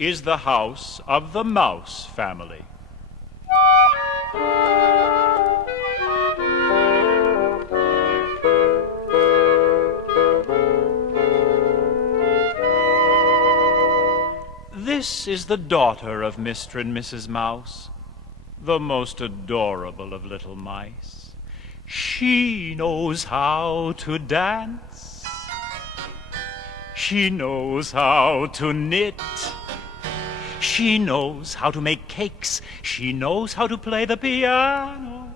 is the house of the mouse family. This is the daughter of Mr. and Mrs. Mouse, the most adorable of little mice. She knows how to dance. She knows how to knit. She knows how to make cakes. She knows how to play the piano.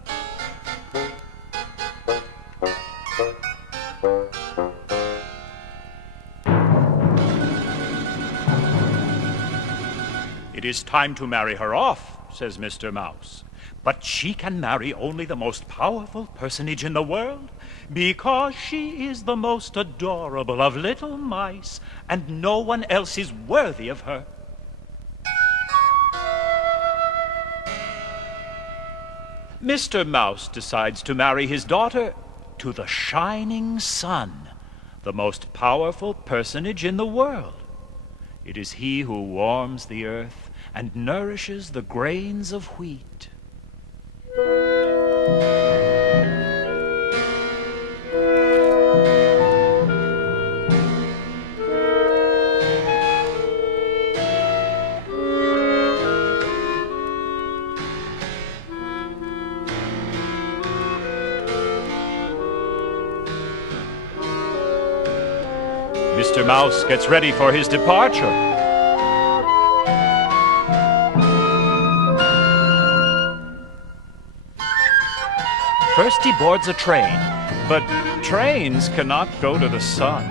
It is time to marry her off, says Mr. Mouse. But she can marry only the most powerful personage in the world, because she is the most adorable of little mice, and no one else is worthy of her. Mr. Mouse decides to marry his daughter to the shining sun, the most powerful personage in the world. It is he who warms the earth and nourishes the grains of wheat. Mr. Mouse gets ready for his departure. First he boards a train, but trains cannot go to the sun.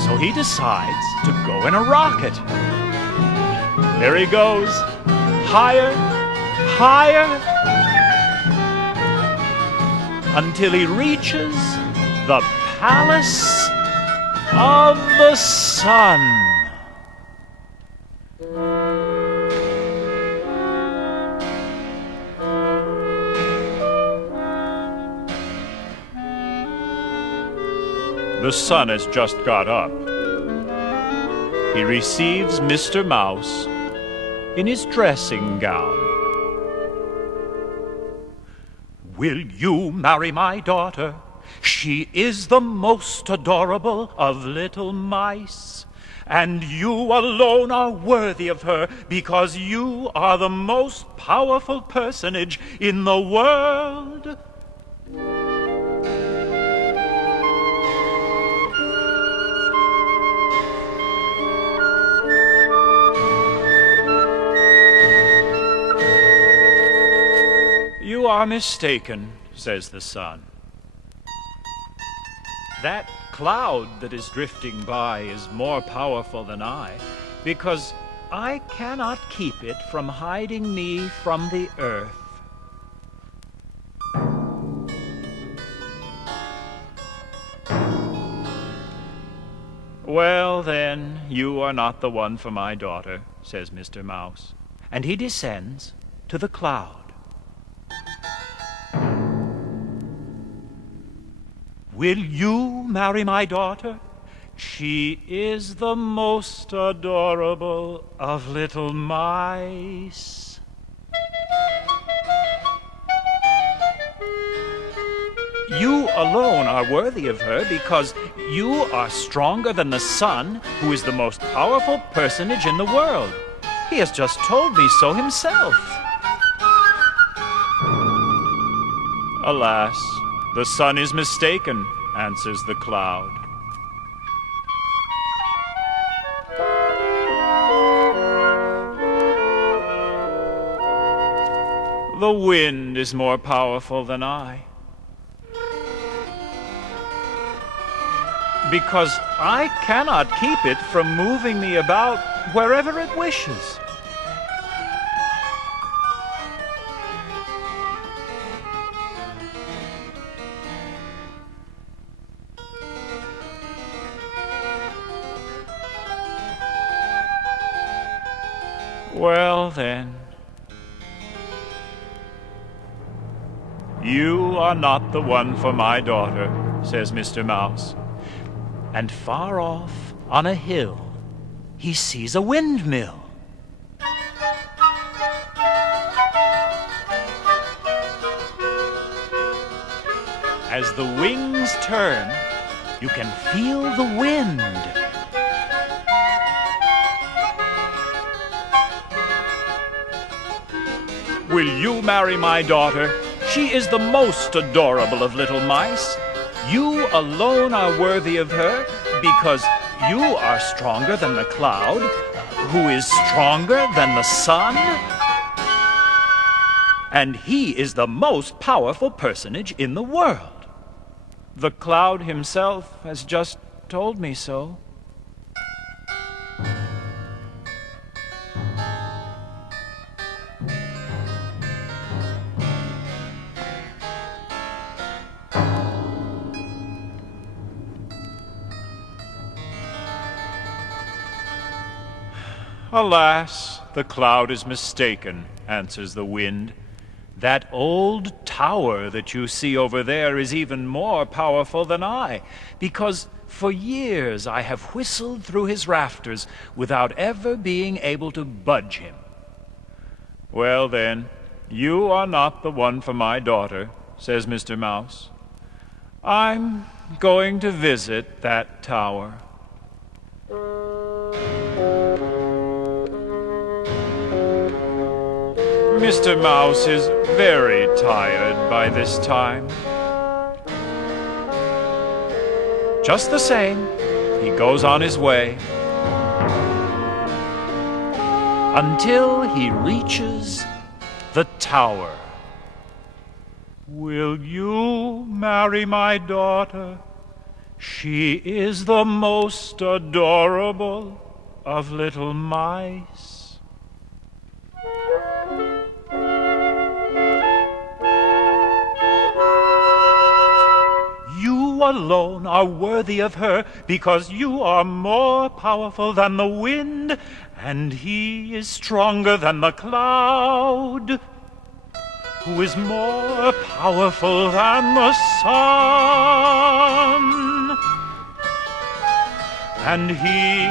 So he decides to go in a rocket. There he goes, higher, higher, until he reaches the palace of the sun. The sun has just got up. He receives Mr. Mouse in his dressing gown. Will you marry my daughter? She is the most adorable of little mice, and you alone are worthy of her, because you are the most powerful personage in the world. You are mistaken, says the sun. That cloud that is drifting by is more powerful than I, because I cannot keep it from hiding me from the earth. Well, then, you are not the one for my daughter, says Mr. Mouse, and he descends to the cloud. Will you marry my daughter? She is the most adorable of little mice. You alone are worthy of her, because you are stronger than the sun, who is the most powerful personage in the world. He has just told me so himself. Alas, the sun is mistaken, answers the cloud. The wind is more powerful than I, because I cannot keep it from moving me about wherever it wishes. Well, then, you are not the one for my daughter, says Mr. Mouse. And far off on a hill, he sees a windmill. As the wings turn, you can feel the wind. Will you marry my daughter? She is the most adorable of little mice. You alone are worthy of her because you are stronger than the cloud, who is stronger than the sun. And he is the most powerful personage in the world. The cloud himself has just told me so. Alas, the cloud is mistaken, answers the wind. That old tower that you see over there is even more powerful than I, because for years I have whistled through his rafters without ever being able to budge him. Well then, you are not the one for my daughter, says Mr. Mouse. I'm going to visit that tower. Mr. Mouse is very tired by this time. Just the same, he goes on his way until he reaches the tower. Will you marry my daughter? She is the most adorable of little mice. You alone are worthy of her because you are more powerful than the wind, and he is stronger than the cloud, who is more powerful than the sun. And he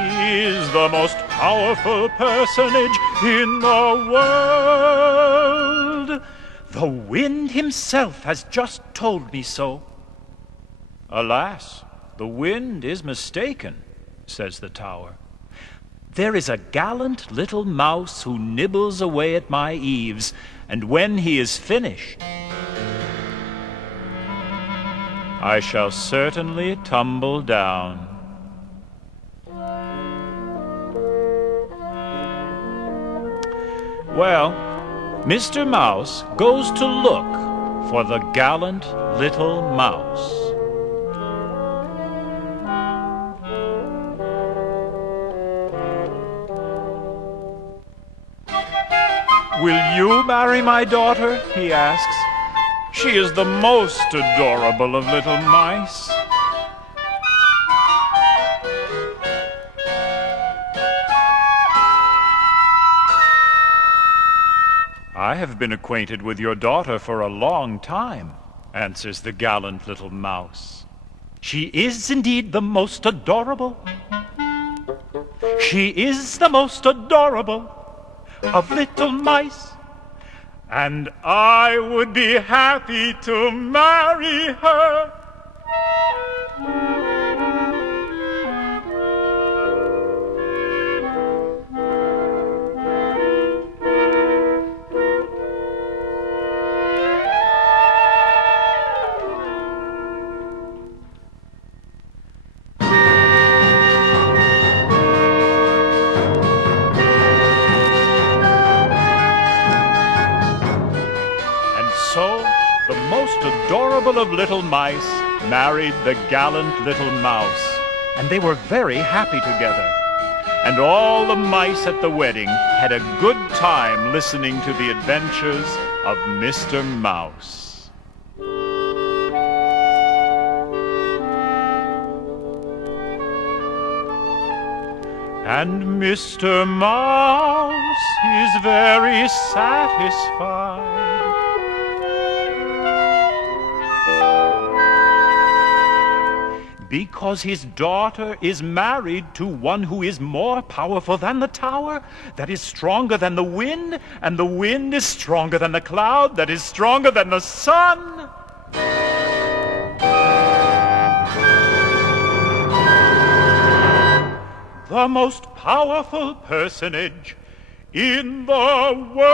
is the most powerful personage in the world. The wind himself has just told me so. Alas, the wind is mistaken, says the tower. There is a gallant little mouse who nibbles away at my eaves, and when he is finished, I shall certainly tumble down. Well, Mr. Mouse goes to look for the gallant little mouse. Will you marry my daughter? He asks. She is the most adorable of little mice. I have been acquainted with your daughter for a long time, answers the gallant little mouse. She is indeed the most adorable. She is the most adorable of little mice, and I would be happy to marry her. Adorable of little mice married the gallant little mouse, and they were very happy together. And all the mice at the wedding had a good time listening to the adventures of Mr. Mouse. And Mr. Mouse is very satisfied, because his daughter is married to one who is more powerful than the tower, that is stronger than the wind, and the wind is stronger than the cloud, that is stronger than the sun. the most powerful personage in the world.